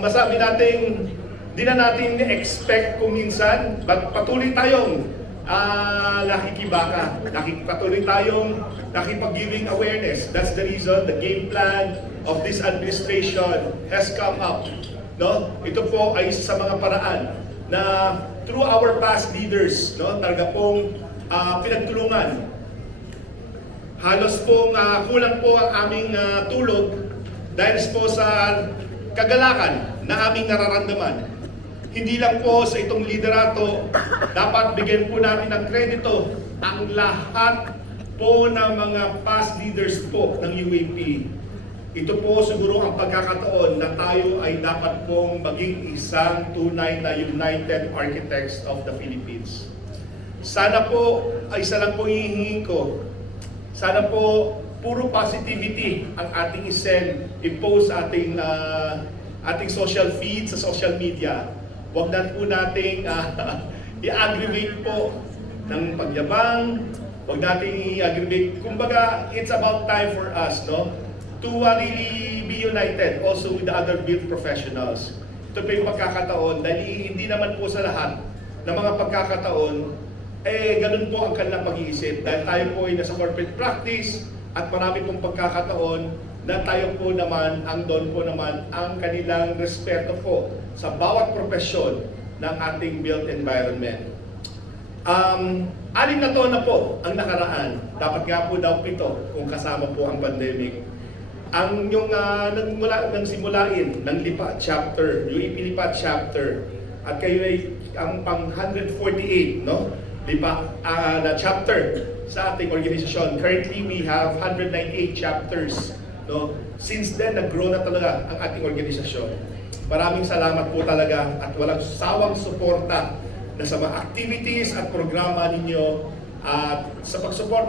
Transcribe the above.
Masabi natin, di na natin expect kung minsan, but patuloy tayong nakikibaka, patuloy tayong nakipag-giving awareness. That's the reason the game plan of this administration has come up. No? Ito po ay isa sa mga paraan na through our past leaders, no, talaga pong pinagtulungan. Halos pong kulang po ang aming tulog dahil po sa kagalakan na aming nararamdaman. Hindi lang po sa itong liderato, dapat bigyan po natin ng kredito ang lahat po ng mga past leaders po ng UAP. Ito po siguro ang pagkakataon na tayo ay dapat pong maging isang tunay na United Architects of the Philippines. Sana po, ay isa lang po hihingin ko, sana po puro positivity ang ating i-post sa ating social feed, sa social media. Huwag na po nating i-aggravate po ng pagyabang, huwag nating i-aggravate. Kumbaga, it's about time for us, no? To really be united also with the other build professionals. Ito pa yung pagkakataon dahil hindi naman po sa lahat ng mga pagkakataon ganun po ang kanilang pag-iisip dahil tayo po ay nasa corporate practice at marami pong pagkakataon na tayo po naman, ang doon po naman ang kanilang respeto po sa bawat profesyon ng ating built environment. 6 na taon na po ang nakaraan. Dapat nga po daw 7 kung kasama po ang pandemic. Ang yung nang simulain ng LIPA chapter, UAP LIPA chapter, at kayo ay ang pang 148, no? LIPA na chapter sa ating organisasyon. Currently, we have 198 chapters, no? Since then, nag-grow na talaga ang ating organisasyon. Maraming salamat po talaga at walang sawang suporta na sa mga activities at programa ninyo at sa pagsuporta